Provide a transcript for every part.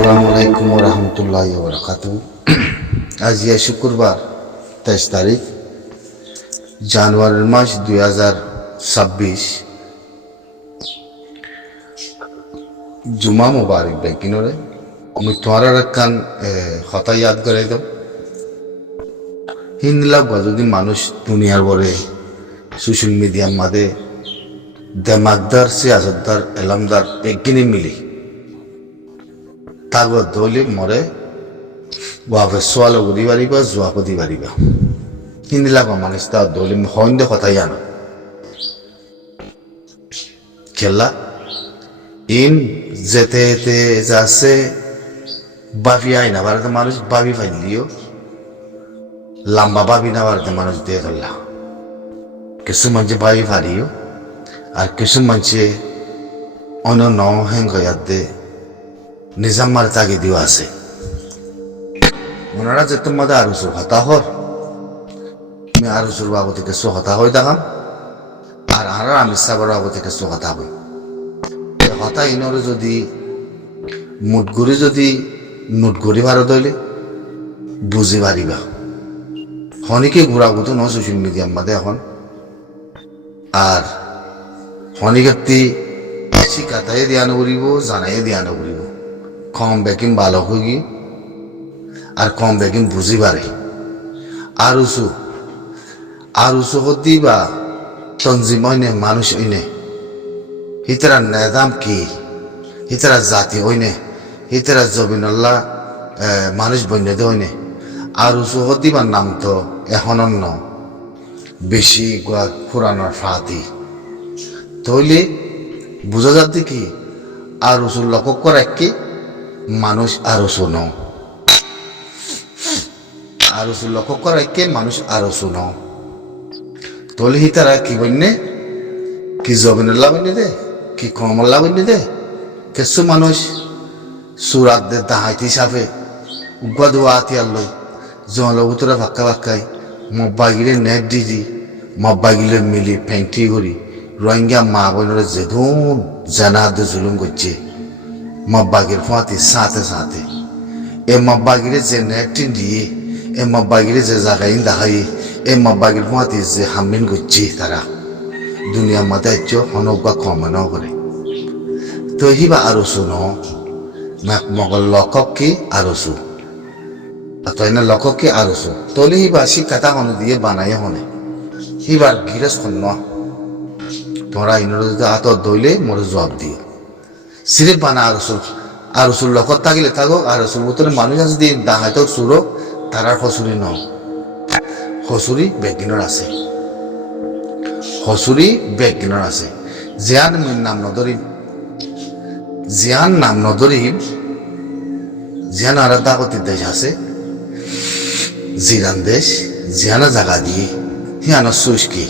আসসালামু আলাইকুম রহমতুল্লাহি ওয়া বারাকাতুহু। আজ শুক্রবার 23 তারিখ জানুয়ারির মাস 2026 জুমা মুবারক বেকিনরে আমি তোমার একখান কথা ইয়াদ করে দাও। হিন্দলা যদি মানুষ দুনিয়ার বরে সোশ্যাল মিডিয়ার মাঝে দেমাকদার সিয়াসতদার এলামদার একদিনে মিলি তারপর দলে মরে ওয়াফে সোয়াল করি পারিবা জোয়াপো দি পারিবা হিন্দি লাগা মানুষ তা দলে হইন্দে কথাই আনা খেলা ইন যেতে যেতে যাচ্ছে বাবি আই না বাড়িতে মানুষ বাবি ফাইলিও লম্বা বাবি না বাড়িতে মানুষ দিয়ে ফেললা কিছু মানুষ বাবি ফারিও আর কিছু মানুষে অন্য ন হেঙ্গয়াতে নিজাম মার তাকে দিও আছে ওনারা যে তোমাদের আরো সুর হতা হর আমি আরো সুর বাবু থেকে সো হতা হয়ে দেখাম আর আমি সাবর বাবু থেকে সো হতা হই হতা ইনরে যদি মুটগুড়ি যদি নুটগুড়ি ভারত হইলে বুঝি পারিবা হনিকে ঘুরাবো ন সোশ্যাল মিডিয়ার মাঝে এখন আর হনিকে শিকাতাই দিয়ানো করিব জানাই দিয়ানো করিব কম বেকিম ভালো হই আর কম বেকিম বুঝি পারে আর উসু হতি বা তঞ্জিম হইনে মানুষ হইনে হিতরা নেদাম কি হিতরা জাতি হইনে হিতরা জবিনল্লাহ মানুষ বন্যদে হইনে আর উসু হতি বা নাম তো এখন অন্য বেশি পুরানোর ফাতি তৈলে বুঝা যাতে কি আর উসুর লক্ষ্য করে কি মানুষ আরো শোনো আরো লক্ষ্য করে কে মানুষ আরো শোনো তলে হিতারা কি বন্যে কি জবিনুল্লাহ বন্যে দে কি কমল্লা বন্যে দে কিছু মানুষ সুরাত দে দাহাইতি সাফে উগা দোয়া আতিয়ার লই জলবুতরা ভাক্কা ভাক্কাই মব্বাগিলে নেট দি মব্বাগিলে মিলি ফেংটি করি রোহিঙ্গা মা বোনের যে ধুন জানাদে জুলুম করছে মব্বাগির ফাঁতি সাথে সাথে এ মব্বাগিরে যে নেটিন দিয়ে এ মব্বাগিরে যে জায়গায় দেখাই এ মব্বাগির ফাঁতি যে হামিন করছে তারা দুনিয়ার মাথায় হনকা কমানো করে তো হিবা আরো শুনো মগল লকক কি আরো শু তাই না লকক কি আরো শু তলে হিবা শিক্ষাটা হনে দিয়ে বানাই হনে হিবার গিরেস খন্ন তোমরা ইনর আতর দইলে মোরে জবাব দিও সিরিফ বানা আর রসুল লকত থাকিলে থাকুক আর রসুল ভিতরে মানুষ আছে দিয়ে দাহাইতো সুরো তারার হসুরি ন হসুরি বেগিনর আছে হসুরি বেগিনর আছে জিয়ান নাম নদরিম জিয়ান আর দাগতি দেশ আছে জিরান দেশ জিয়ানা জাগা দিয়ে হিয়ানোর সুইস কি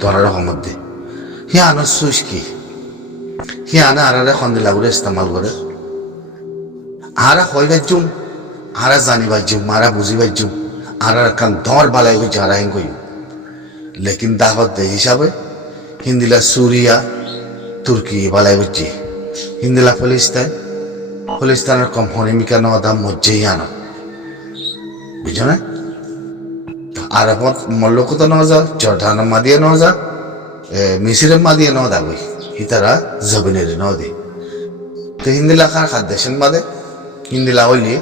তোরার রহমত দে হিয়ানোর সুইস কি হিয়ানা আরারে খন্দিলা করে ইস্তেমাল করে আরা হই বাজুম আরা জানি বাজুম আরা বুঝি বাজুম আরা কান ধর বালাই হই যারা হেন কই লেকিন দাওয়াত দে হিসাবে হিন্দিলা সুরিয়া তুর্কি বালাই বুঝছি হিন্দিলা ফলিস্তানের কম হনিমিকা নেওয়া দাম মজ্জেই আনা বুঝছো না আরবত মল্লকতা নেওয়া যা জর্দান মাদিয়া নেওয়া যা মিশিরের মাদিয়া নেওয়া দাবি হিতারা জবিনের নদী তো হিন্দিলা খার দেশের মাদে হিন্দিলা হইলে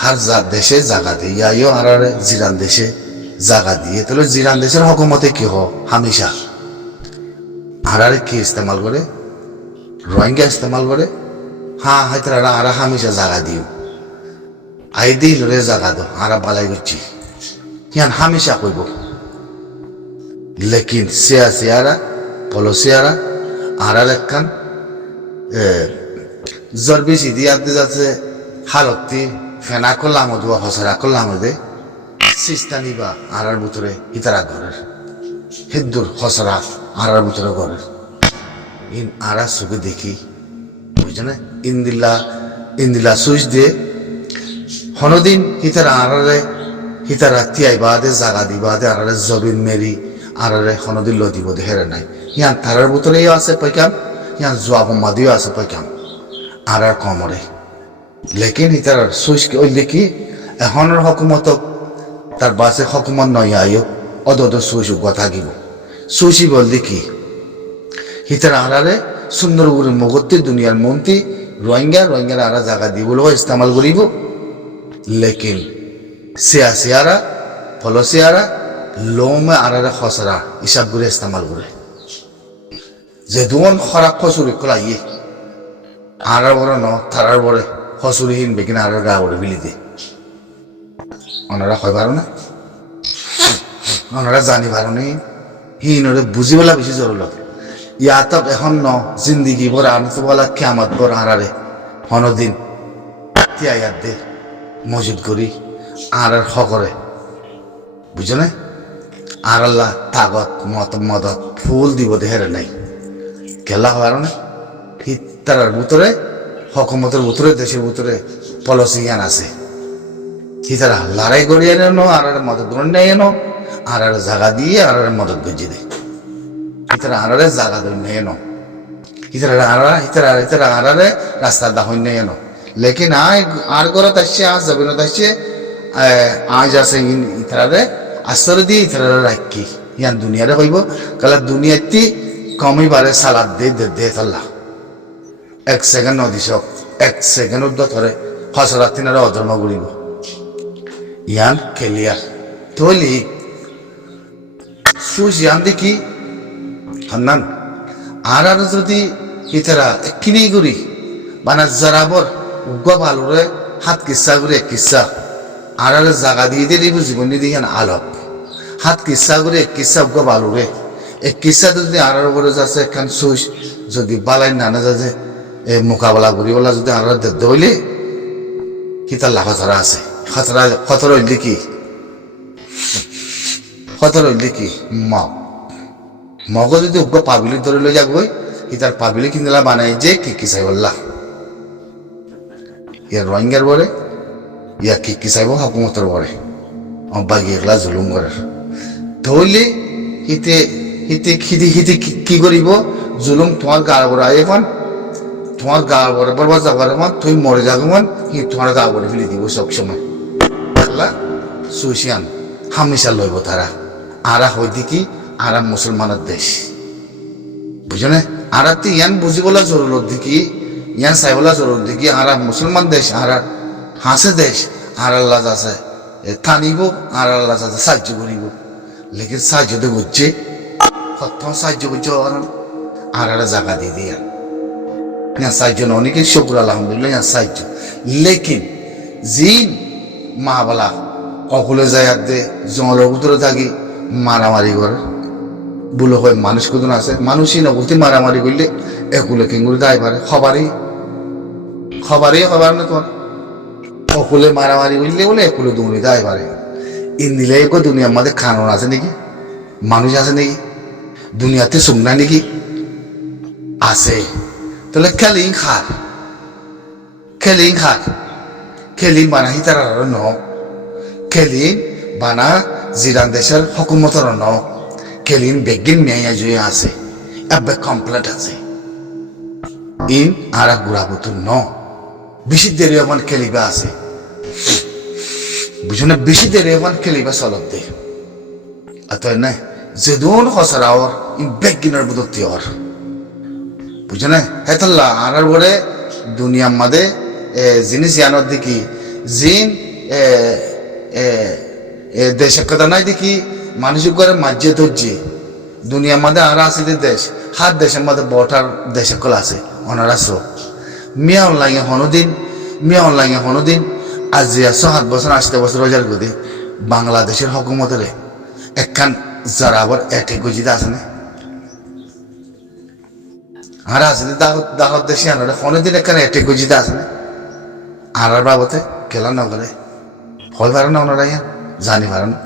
হার দেশে জাগা দিয়ে ইয়াইও আর জিরান দেশে জাগা দিয়ে তাহলে জিরান দেশের হকুমতে কি হামেশা আর কি ইস্তেমাল করে রোহিঙ্গা ইস্তেমাল করে হাইতারা আর হামেশা জাগা দিও আই দিই লড়ে জাগা দো আর বালাই করছি ইয়ান হামেশা কইব লেকিন সিয়ারা পলসিয়ারা আর একখান জ্বর বেশি দিয়ে আনতে যাচ্ছে হালতি ফেনা করলাম দোয়া হসরা করলাম দে সিস্তানি বা আড়ার ভিতরে ইতারা ঘরের হিদ্দুর হসরা আড়ার ভিতরে ঘরের ইন আড়া চোখে দেখি বুঝছো না ইন্দিলা সুইচ দিয়ে হনদিন হিতারা আড়ারে হিতারা তিয়াই বাদে জাগা দিবাদে আড়ারে জবিন মেরি আড়ারে হনদিন ল দিব হেরে নাই ইয়ান তারার ভিতরেও আছে পৈকাম ইয়ান জোয়াব মাদিও আছে পৈকাম আর কমরে লেকিন ইতার সুইচ ওই দেখি এখনের হকুমত তার বাসে হকুমত নয় আয়ো অদ সুইচ কথা থাকিব সুইচি বল দেখি হিতার আড়ারে সুন্দর করে মগত্তি দুনিয়ার মন্ত্রী রোহিঙ্গার আরা জায়গা দিবলো ইস্তেমাল করিব লেকিন সিয়ারা ফলসিয়ারা লোমে আরারে খসরা হিসাব করে ইস্তেমাল করে যে দুন খরাক খসুরি খোলাইয়ে আরার বড় ন থারার বড়ে খসুরিহীন বেকিন আরার গা বড়ে বিলি দে ওনারা হয় পারো না ওনারা জানি পারো নি হিনরে বুঝি বলা বেশি জরুল ইয়াতক এখন ন জিন্দিগি বড় আনতে বলা কেমত বড় আরারে হনদিন তিয়ায়াত দে মসজিদ করি আর হকরে বুঝো না আর আল্লাহ তাগত মদত ফুল দিব দেহের নাই খেলা হয় না তার ভিতরে হকুমতের ভিতরে দেশের ভিতরে পলিসি জ্ঞান আছে তারা লড়াই করি এনো আর মদত গ্রহণ নেই এনো আর জায়গা দিয়ে আর মদত গজি দেয় ইতারা আড়ারে জায়গা ধরে নেই এনো ইতারা আড়ারে রাস্তা দাহন নেই এনো লেকিন আর গরত আসছে আজ জবিনত আসছে আজ আছে ইতারে আশ্চর্য দিয়ে ইতারা রাখি ইয়ান দুনিয়ারে কইব কালা দুনিয়াতি কমই বারে সালাদ দে তাল্লা এক সেকেন্ড নদিশক এক সেকেন্ড ধরে হসরাত তিনারা অধর্ম করিব ইয়ান ক্লিয়ার তলি সুজ ইয়ান দেখি হান্নান আর যদি ইতারা কিনি করি বানা জারাবর উগ্র ভালোরে হাত কিসা করে এক কিসা আর জাগা দিয়ে দিব জীবন দিয়ে আলপ হাত কিসা করে এক কিসা উগ্র ভালোরে এক কিসা যদি আর উপরে যাচ্ছে একখান সুইচ যদি বালাই নানা যাচ্ছে মোকাবেলা করিবলা যদি আর দইলে কি তার লাফাছাড়া আছে খতরা হইলে কি মগ যদি উগ্র পাবিলি ধরে লই যাবই কি তার পাবিলি কিনলা বানাই যে কি চাই বললা ইয়ার রোহিঙ্গার বলে ইয়া কি চাইব হকুমতর বলে বাকি এগুলা জুলুম করার ধরলে হিতে কি করিব জুলুম তোমার গা বড় এখন তোমার গা বড় বরবার যাবার তুই মরে যাগমান তোমার গা বড়ে ফেলে দিব সব সময় সুশিয়ান হামেশা লইব তারা আরা হই দেখি আরা মুসলমানের দেশ বুঝো না আরা তো ইয়ান বুঝিবলা জরুরত দেখি ইয়ান চাইবলা জরুরত দেখি আরা মুসলমান দেশ আরা হাসে দেশ আর আল্লাহ আছে টানিব আর আল্লাহ আছে সাহায্য করিব লেকিন সাহায্য তো বুঝছে প্রথম সাহায্য করছে আর একটা জায়গা দিয়ে দিয়া ইয়ার সাহায্য না অনেকে শুক্র আলহামদুলিল্লাহ ইয়ার সাহায্য লেকিন জিন মা বলা অকুলে যায় দে জঙ্গলের ভিতরে থাকি মারামারি করে বলে হয় মানুষ কতজন আছে মানুষই না বলতে মারামারি করলে একুলে কেঙ্গুরি দায় পারে খবর না তোমার অকুলে মারামারি করলে বলে একুলে দৌড়ি দায় পারে ইন্দিলে দুনিয়ার মধ্যে খানন আছে নাকি মানুষ আছে নাকি দুনিয়াতে সুমনা নাকি আছে তাহলে খেলিং বানা হিতার ন খেলিং বানা জিরান দেশের হকুমতর ন খেলিং বেগিন মেয়া জুয়ে আছে এবে কমপ্লিট আছে ইন আর গুড়াবতুর ন বেশি দেরি এখন খেলিবা আছে বুঝো না বেশি দেরি এখন খেলিবা চলত দে অতএব না যেদুন খসরাওর ইন বেগিনের বুদত্তি ওর বুঝো না হেতল্লা আর বলে দুনিয়ার মাঝে জিনিস জানার দেখি জিন দেশের কথা নাই দেখি মানুষের করে মাঝে ধরছে দুনিয়ার মাঝে আর আছে দেশ হাত দেশের মধ্যে বটার দেশের কল আছে ওনারা সব মিয়া অনলাইনে হনদিন আজ 7 বছর 8 বছর রোজার গদি বাংলাদেশের হকুমতের একখান যারা আবার এটে গজিতে আছে না আর আছে দাহত দেশে আনারা হনদিন একখান এটে গজিতে আছে না আর বাবতে খেলা না করে হয় পারে না ওনারা ইয়া জানি পারে না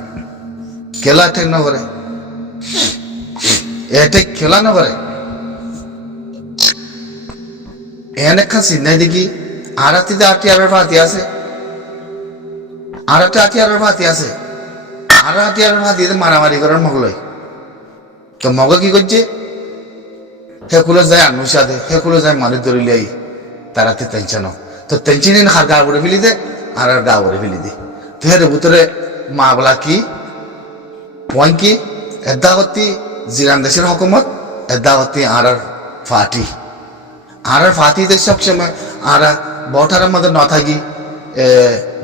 খেলা এটেক না করে এটেক খেলা না করে এন একখান চিন্তাই দেখি আর হাতিতে আটিয়ারের ভাতি আছে আর একটা আটিয়ারের ভাতি আছে আর আটিয়ারের ভাতি মারামারি করার মগলই তো মগ কি করছে হেকুলে যায় আনুর সাথে হেকুলে যায় মানুষ ধরিলে তারাতে টেনশন তো টেনশন হার গা করে ফেলি দে আর গা করে ফেলি দে তো হের ভিতরে মা বলা কি পয়েন্ট কি এদা করতি জিরান দেশের হকুমত এদা করতি আর ফাটি আর ফাটিতে সবসময় আর বটারের মধ্যে ন থাকি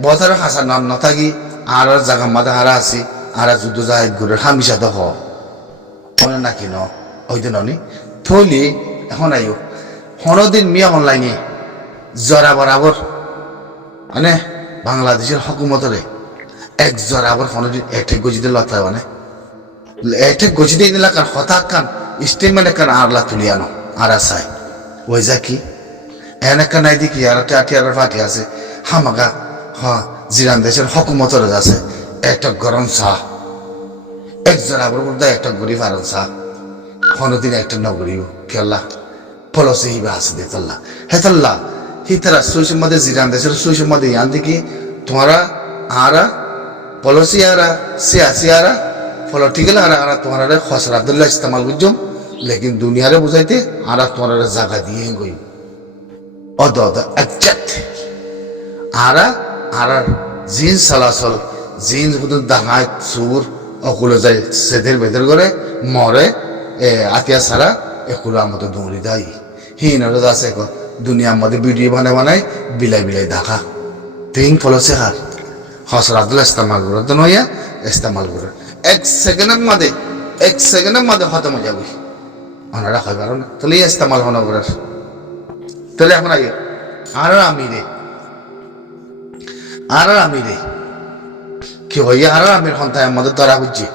বটারের হাসার নাম ন থাকি আর জাগার মধ্যে হারা আসি আর যুদ্ধ জাহিদ গুরের হামিশা তো হনে নাকি ন ওই দিন অনি থলি এখন আইও হনদিন মিয়া অনলাইনে জরা বরাবর মানে বাংলাদেশের হকুমতরে এক জরাবর হনদিন একটে গজিতে লতায় মানে একটে গজিতে নিলা কান হঠাৎ কান স্টেটমেন্ট কান আরলা তুলি আনো আর আসায় ওই যা কি এনেকা নাই দেখি আর টাটি আর ফাটি আছে হামাকা হ্যাঁ জিরান দেশের হকুমতরে আছে একটা গরম চা এক জরাবর মধ্যে একটা গরিব আর চা হনদিন একটা নগরীও খেলা পলসে হিবা আছে দেতল্লা হেতল্লা হিতারা সুইসের মধ্যে জিরান দেশের সুইসের মধ্যে ইয়ান দেখি তোমারা আরা পলসি আরা সিয়াসি আরা পলিটিক্যাল আরা তোমার খসরা আব্দুল্লাহ ইস্তেমাল বুঝম লেকিন দুনিয়ারে বুঝাইতে আরা তোমার জায়গা দিয়ে গই অদ অদ একজাত আরা আর জিন চলাচল জিন দাহাই চুর অকুলো যায় সেদের বেদের করে মরে আতিয়া সারা একুলো আমাদের দৌড়ি দেয় হিনর আছে দুনিয়ার মধ্যে ভিডিও বানায় বিলাই বিলাই দেখা তিন ফলসে হার হসর আব্দুল্লাহ ইস্তেমাল করে তো নইয়া ইস্তেমাল করে এক সেকেন্ডের মধ্যে খতম হয়ে যাবে ওনারা হয় পারো না তাহলে ইস্তেমাল হন করার তাহলে এখন আগে আর আমি রে কি হইয়া আর আমির সন্তায় আমাদের ধরা বুঝছি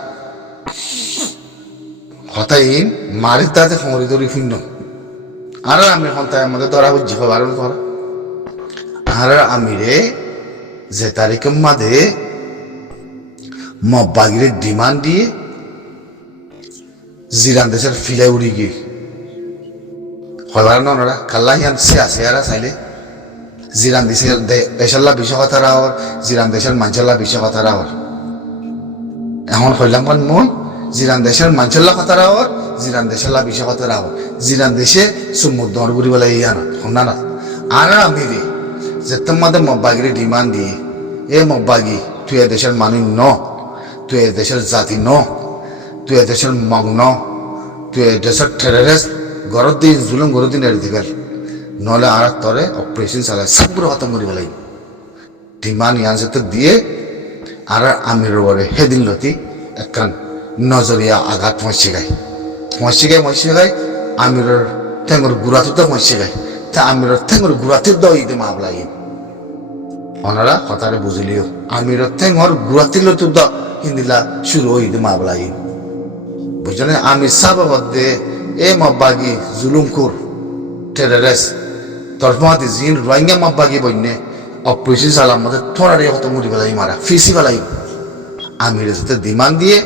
হতাই মারির তাতে সমরি ধরি শূন্য আর আমির সন্তায় আমাদের ধরা বুঝছি খবর ধরা আর আমিরে যে তারিখের মাঝে মব্বাগিরের ডিমান্ড দিয়ে জিরান দেশের ফিলে উড়ি গিয়ে হবার ওনারা কাল্লা হিয়ান সে আছে আর চাইলে জিরান দেশের দেশাল্লা বিষয় কথা রাহর জিরান দেশের মাঞ্চাল্লা বিষয় কথা রাহর এখন হইলাম কোন মন জিরান দেশের মাঞ্চাল্লা কথা রাহর জিরান দেশাল্লা বিষয় কথা রাহর জিরান দেশে সমুদ্র ঘুরি বলে ইয়ান হন্না না আর আমি রে যে তোমাদের মব্বাগিরে ডিমান্ড দিয়ে এ মব্বাগি তুই এ দেশের মানুষ ন তুই এ দেশের জাতি ন তুই এ দেশের মগ ন তুই এ দেশের টেররিস্ট গরত দিন জুলুম গরত দিন এড়ে দিবেল নহলে আর তরে অপারেশন চালায় সবগুলো খতম করি পেলাই ডিমান্ড ইয়ান তো দিয়ে আর আমির বলে সেদিন লতি একখান নজরিয়া আঘাত মসি গাই আমিরের ঠেঙর গুড়াতে তো মসি গাই তা আমিরের ঠেঙর গুড়াতে দ ইদে মাবলাই ওনারা কথারে বুঝলিও আমিরের ঠেঙর গুড়াতে লতো দ হিন্দিলা শুরু হইতে মাবলাই বুঝলেন আমির সাবাবদে এ মব্বাগি জুলুমকুর টেররিস্ট তরফমাতি জিন রোহিঙ্গা মব্বাগি বন্যে অপারেশন চালার মধ্যে থোড়ারে কত মুড়ি বেলাই মারা ফিসি বেলাই আমির সাথে ডিমান্ড দিয়ে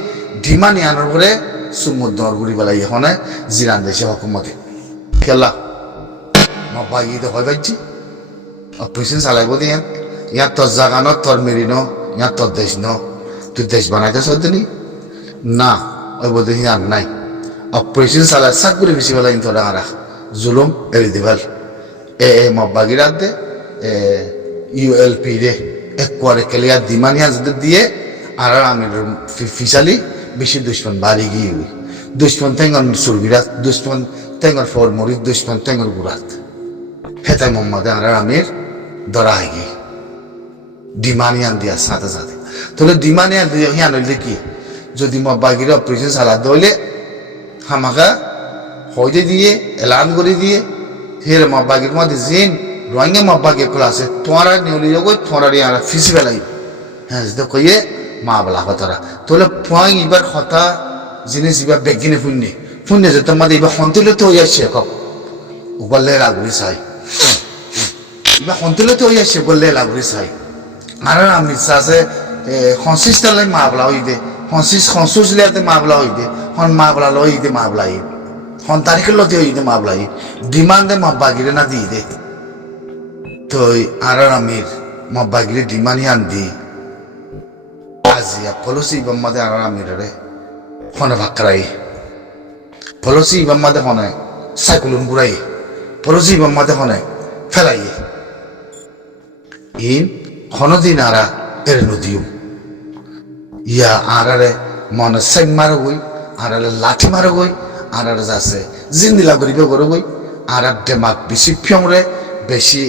ডিমান্ড আনার পরে সমুদ্র গুড়ি বেলাই এখন জিরান দেশে হকুমতে খেলা মব্বাগি তো হয় পাইছি অপারেশন চালাইব দিয়ে ইয়ার তোর জাগা ন তোর মেরি ন ইয়ার তোর দেশ ন তুই দেশ বানাইতে সদ্যনি না ওই বোধ আর নাই অপারেশন চালায় সাত করে বেশি বেলা ইন তোরা হারা জুলুম এড়ে দিবাল এ মব্বাগির দে ইউএলপি রে এক করে কেলিয়া দিমানিয়া যদি দিয়ে আর আমির ফিসালি বেশি দুশ্মন বাড়ি গিয়ে দুশ্মন তেঙ্গর সুরগিরাত দুশ্মন তেঙ্গর ফরমরিত দুশ্মন তেঙ্গর গুরাত হেতাই মোহাম্মদ আর আমির ধরা হয় গিয়ে ডিমানিয়ান দিয়া সাথে সাথে তাহলে ডিমানিয়ান দিয়ে হিয়ান হইলে কি যদি মব্বাগির অপারেশন চালা দইলে হামাকা হইতে দিয়ে এলান করে দিয়ে ফের মব্বাগির মধ্যে জিন রোহিঙ্গা মব্বাগি এগুলো আছে তোমারা নিউলি যোগ তোমারা আর ফিসি বেলাই হ্যাঁ যেটা কইয়ে মা বলা কথারা তাহলে পয়েং এবার কথা জিনিস এবার বেগিনে ফুন্নে যে তোমাদের এবার সন্তুলিত তো হয়ে আসছে কক বললে লাগুরি চাই এবার সন্তুলিত তো হয়ে আসছে বললে লাগুরি চাই আর আমি চাষে সঞ্চিষ্টালে মা বলা হই দে সঞ্চুসলিয়াতে মা বলা হই দে হন মা বলা লই দে মা বলাই হন তারিখের লতে হই দে মা বলাই ডিমান্ডে মব্বাগিরে না দিয়ে দে তো আর আমির মব্বাগিরে ডিমান্ড আন দি আজিয়া পলসি ইবাম্মাদে আর আমির রে হনে ভাকরাই পলসি ইবাম্মাদে হনে সাইকুলুন গুড়াই পলসি ইবাম্মাদে হনে ফেলাইয়ে ইন কোনদিন আরা এর নদীও ইয়া আরারে মনে সেং মারো গই আরারে লাঠি মারো গই আরারে যাচ্ছে জিন্দিলা করিবে করো গই আরার দেমাগ বেশি ফিয়ংরে বেশি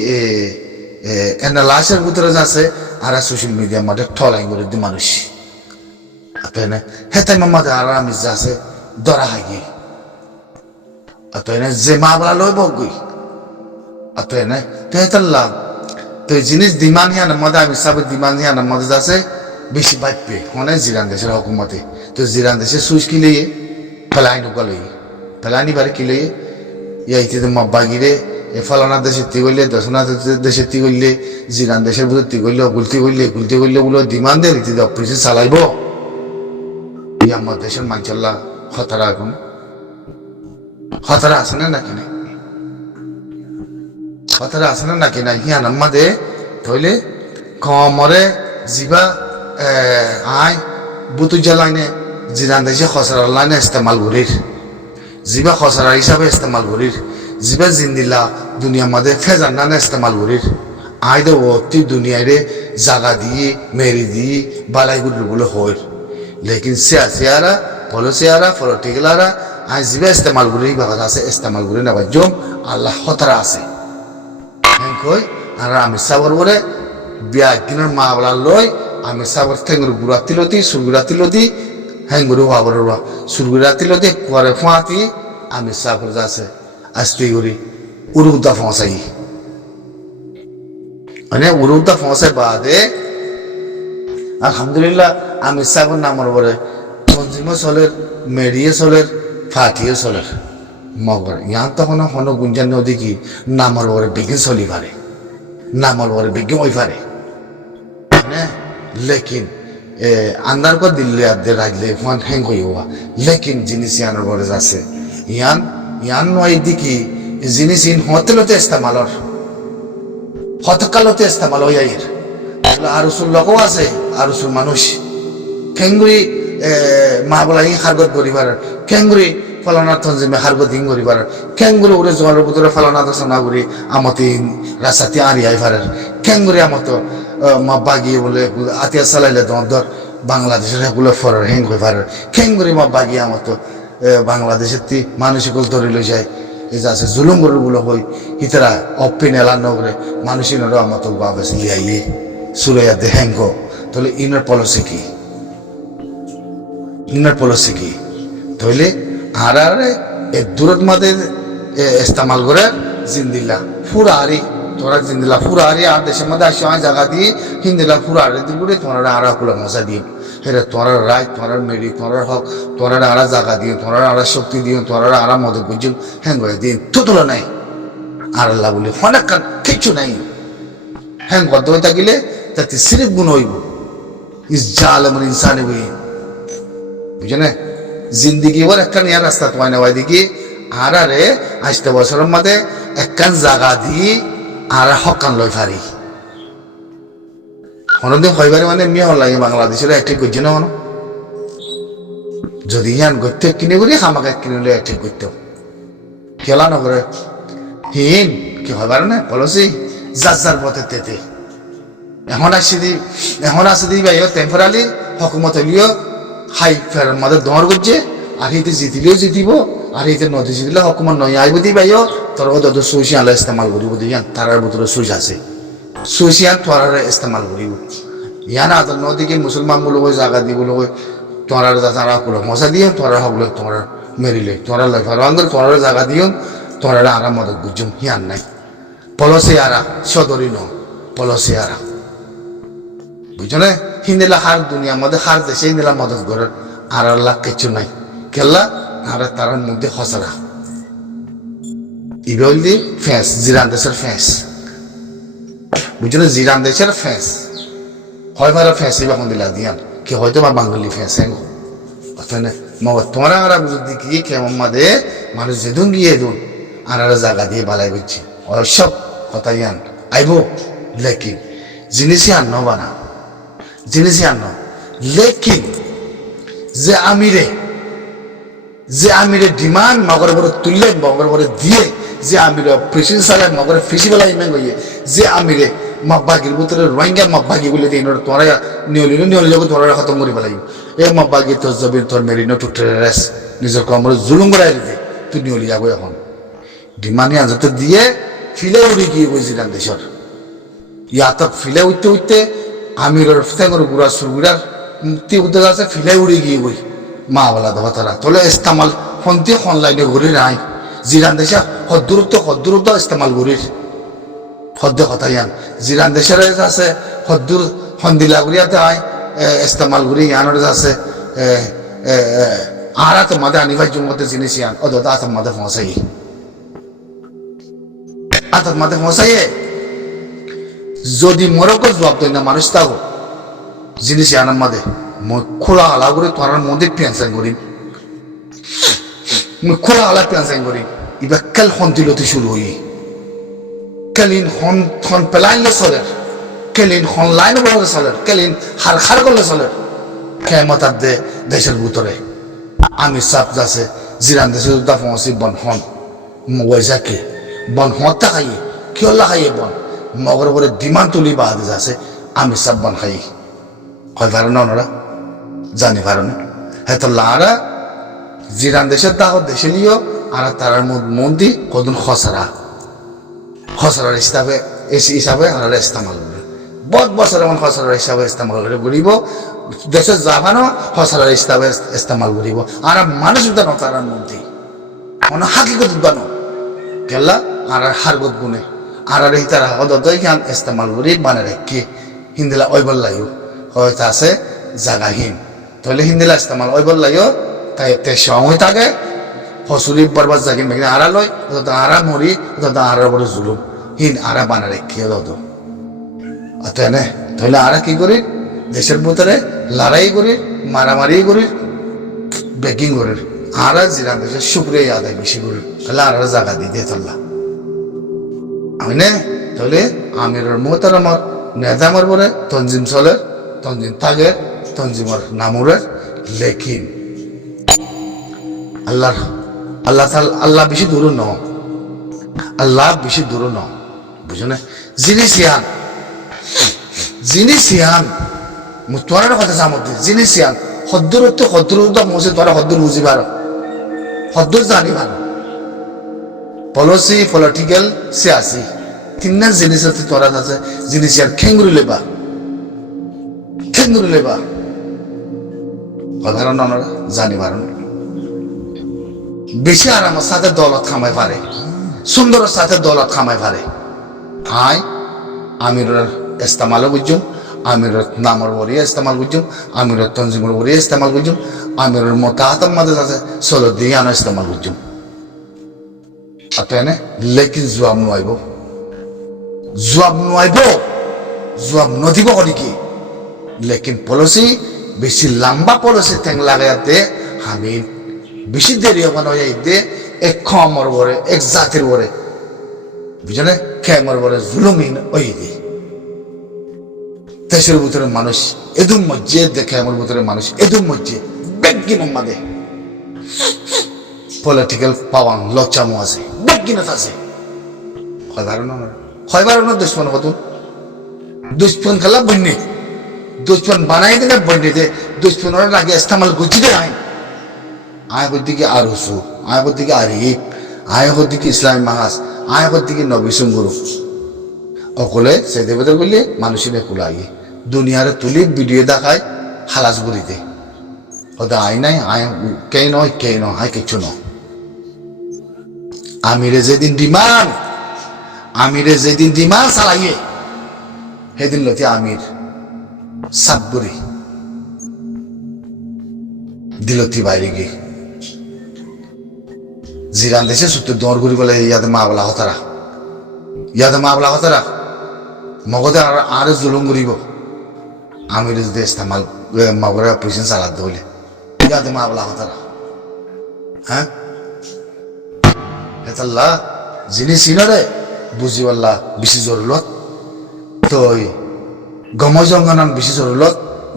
এনালাইসের ভিতরে যাচ্ছে আরা সোশ্যাল মিডিয়ার মধ্যে ঠলাই করে দি মানুষ আপনি হেতাই মামাতে আর আমি যাচ্ছে ধরা হাইয়ে আপনি যে মা বলা লই বগই আপনি তেহতাল্লাহ তো জিনিস দিমান হিয়ানের মধ্যে আমি সাবের দিমান হিয়ানের মধ্যে যাচ্ছে বেশি বাইপে অনেক জিরান দেশের হকুমতে তো জিরান দেশের সুইচ কি লইয়ে ফেলাই ঢুকা লইয়ে ফেলানি বারে কি লইয়ে ইয়াইতে মব্বাগিরে এ ফলানা দেশে তি করলে দশনা দেশে তি করলে জিরান দেশের ভিতরে তি করলে গুলতি করলে বলো দিমান দে রীতি অফিসে চালাইব ই আমার দেশের মানচাল্লা খতরা এখন খতরা আছে না নাকি নাই খতরা আছে না নাকি নাই হিয়ান আমাদে ধইলে কমরে জিবা আই বুতু জ্বালাইনে জিরান দেশে খসরা লাইনে ইস্তেমাল করির জিবা খসরা হিসাবে ইস্তেমাল করির জিবা জিন্দিলা দুনিয়া মাঝে ফেজার নানা ইস্তেমাল করির আইদে অতি দুনিয়ারে জাগা দিয়ে মেরি দিয়ে বালাইগুলো বলে হয় লেকিন সিয়াসিয়ারা পলিসিয়ারা পলিটিক্যালারা আই জিবা ইস্তেমাল করি বাবা আছে ইস্তেমাল করি না জম আল্লাহ খতরা আছে কই আর আমি সাবর বলে বিয়া দিনের মা বলা লই আমি সাবর ঠেঙ্গুর গুড়াতিলতি সুরগুড়াতিলতি হ্যাঙ্গুরু বাবরুয়া সুরগুড়াতিলতি করে ফাঁতি আমি সাবর যাচ্ছে আসতে করি উরুদা ফসাই মানে উরুদা ফসাই বাদে আলহামদুলিল্লাহ আমি সাবর নামর বলে তঞ্জিমও চলের মেরিয়ে চলের ফাটিয়ে চলের মগর ইয়ান তখন হন গুঞ্জান নদী কি নামর বলে বিঘে চলি পারে নামর বলে বিঘে ওই পারে লেকিন আন্দার কর দিল্লি আদে রাখলে ফোন হ্যাং হইয়া লেকিন জিনিস ইয়ানোর বলে যাচ্ছে ইয়ান নয় দিকি জিনিস ইন হতেলতে ইস্তেমালর হতকালতে ইস্তেমাল হইয়াইর আরুসুর লোকও আছে আরুসুর মানুষ খেঙ্গুরি মা বলা ই হারগত করিবার খেঙ্গুরি ফলানা তঞ্জিমে হারগত হিং করিবার খেঙ্গুরি উড়ে জোয়ারের ভিতরে ফলানা দশনা করি আমতি রাস্তাতে আড়ি আইভারের খেঙ্গুরি আমত মা বাগিয়ে বলে আতিয়া চালাইলে তোমার ধর বাংলাদেশের এগুলো ফরার হেং হইভারের খেঙ্গুরি মা বাগিয়ে আমত বাংলাদেশের তি মানসিক ধরে লই যায় এই আছে জুলুম গরুগুলো হই ইতারা অপিন এলান করে মানুষিনেরও আমত বাবা লিয়াইলি সুরাইয়া দে হেঙ্গ তাহলে ইনার পলিসি কি তাহলে আর এ দূরত মাদের ইস্তেমাল করে জিন্দিল্লা ফুরা আরি তোরা জিন্দিল্লা ফুরা আরি আর দেশের মধ্যে আসে জায়গা দিয়ে হিন্দিল্লা ফুরা আরি দিয়ে তোমরা আরা কুলা মজা দিয়ে হেরে তোরার রায় তোরার মেরি তোরার হক তোরার আরা জায়গা দিয়ে তোরার আরা শক্তি দিয়ে তোরার আরা মদত বুঝুন হ্যাঁ করে দিন তুতুলো নাই আর আল্লাহ বলে অনেক কিছু নাই হ্যাঁ গদ্দ হয়ে থাকিলে তাতে সিরিফ গুণ হইব ইস জাল এমন ইনসানি বই বুঝে না জিন্দিগি ওর একটা নিয়ে রাস্তা তোমায় নেওয়াই দিকে আর আরে আসতে বছরের মধ্যে একখান জায়গা দিয়ে আর হকান লই ফারি কোনোদিন হইবারে মানে মেয়ে লাগে বাংলাদেশের একটি করছে না যদি ইয়ান করতে কিনে করি আমাকে কিনে একটি করতে খেলা নগরে হিন কি হইবার না পলসি যার পথে তেতে এখন আসি দি ভাই টেম্পোরারি হকুমত লিও হাই ফেরার মধ্যে দর করছে আর হিতে জিতিলেও জিতিব আর হিতে নদী জিতিলে হকুমত নয় আইব দি ভাই তোর যত সুইসি আলা ইস্তেমাল করিব দিয়ান তারার ভিতরে সুইচ আছে সুইসিয়ান তোরার ইস্তেমাল করিব ইয়ান আদর নদীকে মুসলমান বলে জায়গা দিব লই তোরার তারা কুলো মশা দিয়ে তোরা হবলো তোরা মেরিলে তোরা লাই ফারওয়াঙ্গর তোরার জায়গা দিও তোরার আরাম মদত বুঝুম হিয়ান নাই পলসে আরা সদরি ন পলসে আরা বুঝছো না হিন্দিলা হার দুনিয়ার মধ্যে হার দেশে হিন্দিলা মদত করে আর আল্লাহ কিছু নাই কেল্লা আর তার মধ্যে হসরা ইবে হইলি ফেঁস জিরান দেশের ফেঁস বুঝছো না জিরান দেশের ফেঁস হয় ভালো ফেঁস ইবা কোন দিলা দিয়ান কে হয়তো বা বাঙালি ফেঁস হ্যাঁ মগর তোমরা আর বুঝতে কি কেমন মাদে মানুষ যেদুন গিয়ে দুন আর জায়গা দিয়ে বালাই বুঝছি সব কথা ইয়ান আইব লেকিন জিনিসই আন্ন বানা জিনিসই আন্ন লেকিন যে আমিরে ডিমান্ড মগর বড় তুললে মগর বড় দিয়ে যে আমিরে প্রেসিডেন্ট সালাম মগরে ফেসিবালা ইমেন গইয়ে যে আমিরে মাব্বাগির ভিতরে রোহিঙ্গা মাব্বাগি বলে দিন তোরা নিয়লি তোরা খতম করে পেলাই এ মাব্বাগি তোর জবির তোর মেরিনো টু টেরেস নিজের কমরে জুলুম করাই দিতে তুই নিয়লি যাবো এখন ডিমানি আনজাতে দিয়ে ফিলে উড়ি গিয়ে গই জিরান দেশর ইয়াতক ফিলে উঠতে আমিরের ফেঙ্গর গুড়া সুরগুড়ার মুক্তি উদ্যোগ আছে ফিলে উড়ি গিয়ে গই মা বলা দেবা তারা তোলে ইস্তেমাল ফন্তি অনলাইনে ঘুরি নাই জিরান দেশে হদ্দূরত্ব ইস্তেমাল ঘুরির হদ্দে কথা ইয়ান জিরান দেশের আছে হদ্দুর হন্দিলা ঘুরিয়াতে হয় ইস্তেমাল ঘুরি ইয়ানোর আছে আরাতে মাদে আনিভাই জুমতে জিনিস ইয়ান অদত আতম মাদে ফসাইয়ে যদি মরক জবাব দেয় না মানুষ থাকো জিনিস ইয়ানার মাদে খোলা আলা করে তোমার মধ্যে পেঁচাই করি খোলা আলা পেঁচাই করি এবার কাল হন্তিলতি শুরু হই কালিন হন পেলাইলে চলের কালিন হন লাইন বলে চলের কালিন হার করলে চলের খেমতার দে দেশের ভিতরে আমি সাপ যাচ্ছে জিরান দেশে দুটা পৌঁছি বন হন মজাকে বন হতা খাইয়ে কিয়লা খাইয়ে বন মগর করে ডিমান্ড তুলি বাহাদে যাচ্ছে আমি সাপ বন খাই হয় পারে না ওনারা জানি পারো না হ্যাঁ তো লারা জিরান দেশের তাহ দেশে লিও আর তারার মন্দি কদিন খসরার হিসাবে আর ইস্তেমাল করবে বহুত বছর এমন খসরার হিসাবে ইস্তেমাল করে ঘুরিব দেশে যাবানো খসরার হিসাবে ইস্তেমাল করিব আর মানুষ উদানো তারার মন্দি মনে হাকিগত উদানো কেলা আর হারগত গুনে আর এই তারা হদয় খান ইস্তেমাল করি মানে রেখে হিন্দিলা ওইবল লাইও হয়তো আছে জাগাহীন তাহলে হিন্দিলা ইস্তেমাল ওইবল লাইও তাই তে সময় থাকে হসুরি বরবাদ জাগিন বেগিন আরা লয় আরা মরি আরার বড় জুলুম হিন আরা বানা রেখে দত অত এনে তাহলে আরা কি করি দেশের ভিতরে লড়াই করি মারামারি করি বেকিং করি আরা জিরান দেশের শুক্রিয়া আদায় বেশি করি তাহলে আরা জায়গা দিয়ে তাল্লা আমি নে তাহলে আমিরের মোহতারামর নেতামর বলে তঞ্জিম চলে তঞ্জিম থাকে তঞ্জিমর নামুরের লেখিন আল্লাহ বেশি দূর ন আল্লাহ বেশি দূর ন বুঝো না জিনিস ইয়ান তোরার কথা জামতে জিনিস ইয়ান হদ্দুর মসে তোরা হদ্দুর বুঝি পারো হদ্দুর জানি পারো পলিটিক্যাল সিয়াসি তিনটা জিনিস আছে তোরা আছে জিনিস ইয়ান খেঙ্গুরি লেবা সাধারণ ওনারা জানি পারো বেশি আরামের সাথে দৌলত খামাই পারে সুন্দরের সাথে দৌলত খামাই পারে আমিরের ইস্তেমালও বুঝুম আমিরের নামর বরিয়া ইস্তেমাল বুঝুম আমিরের তঞ্জিমর বরিয়া ইস্তেমাল বুঝুম আমিরের মোতাহাতম মাঝে আছে সলো দিয়ে আনো ইস্তেমাল বুঝুম এনে লেকিন জবাব নদিব করি কি লেকিন পলিসি বেশি লম্বা পলিসি ঠেং লাগাতে আমি বেশি দেরি হবান হয়ে এক খমর বরে এক জাতির বরে বুঝলে খেমর বরে জুলুমিন ওই দি দেশের ভিতরে মানুষ এদুম মজ্জে দেখে আমার ভিতরে মানুষ এদুম মজ্জে বেগিন মাদে পলিটিক্যাল পাওয়ান লচ্চামো আছে বেগিনত আছে হয় বারো দুশ্মন কত দুশ্মন খেলা বন্যে দুশ্মন বানাই দিলে বন্যে দে দুশ্মনের আগে ইস্তেমাল গুজি দে আয় দিকে আর হুসু আয় দিকে আর হিপ আয় দিকে ইসলামী মাহাজ আয় দিকে নবিসুম গুরু অকলে সে দেবতার বললে মানুষের কুলাই দুনিয়ারে তুলি ভিডিও দেখায় হালাস গুড়িতে ওদের আয় নাই আয় কে নয় আয় কিছু নয় আমিরে যেদিন ডিমান্ড চালাইয়ে সেদিন লতি আমির সাতবুরি দিলতি বাইরে গিয়ে জিরান দেশে সত্যি দৌড় ঘুরি বলে ইয়াদে মা বলা হতারা মগদে আর জুলুম করিব আমির যদি ইস্তেমাল মগরে অপারেশন চালাতে বলে ইয়াদে মা বলা হতারা হ্যাঁ হেতাল্লা যিনি চিনরে বুঝি বললা বেশি জরুলত তই গম জঙ্গনান বেশি জরুলত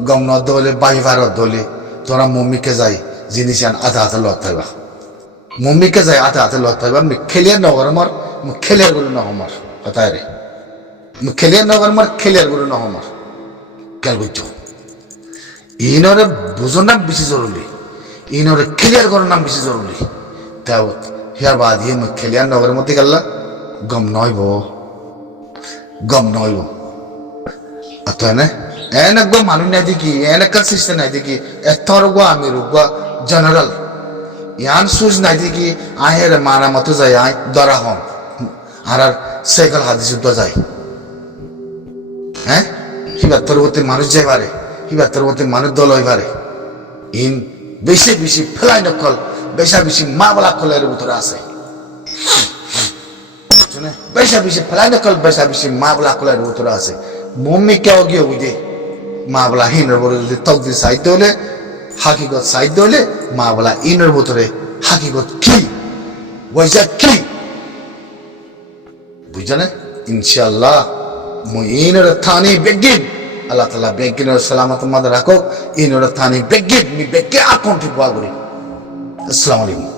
গম নদ হলে বাহি ভারত হলে তোরা মম্মিকে যাই জিনিস আধা লত থাকবা মম্মিকে যায় হাতে হাতে লত এবার খেলিয়ার নগর আমার খেলিয়ার বলে নহমার কথায় রে খেলিয়ার নগর আমার খেলিয়ার বলে নহমার খেয়াল করছো ইনরে বুঝোর নাম বেশি জরুরি ইনরে ক্লিয়ার করার নাম বেশি জরুরি তাও হিয়ার বাদ ইয়ে খেলিয়ার নগরের মধ্যে গেল গম নইব আর তো এনে গো মানুষ নাই দেখি এনে কাজ সিস্টেম নাই দেখি এথর গো আমি গো জেনারেল ইয়ান সুজ নাই দেখি আহের মারা মতো যায় আয় দরা হম আর সাইকেল হাদিস যায় হ্যাঁ হিবার তোর মানুষ যাই পারে হিবার তোর মানুষ দল হই পারে ইন বেশি ফেলাই নকল বেশি মা বলা কলের ভিতরে আছে বেশি ফেলাই নকল বেশি মা বলা কলের ভিতরে আছে মম্মি কেউ গিয়ে বুঝে মা বলা হিনের বলে যদি তকদির সাহিত্য হলে হাকিগত সাহিত্য হলে মা বলা ইনের ভিতরে হাকিগত কি ওইজা কি বুঝছে না ইনশাআল্লাহ মুই ইনের থানি বেগিন আল্লাহ তাআলা বেগিনের সালামত মধ্যে রাখো ইনের থানি বেগিন মি বেগে আকন ঠিক বাগুরি আসসালামু আলাইকুম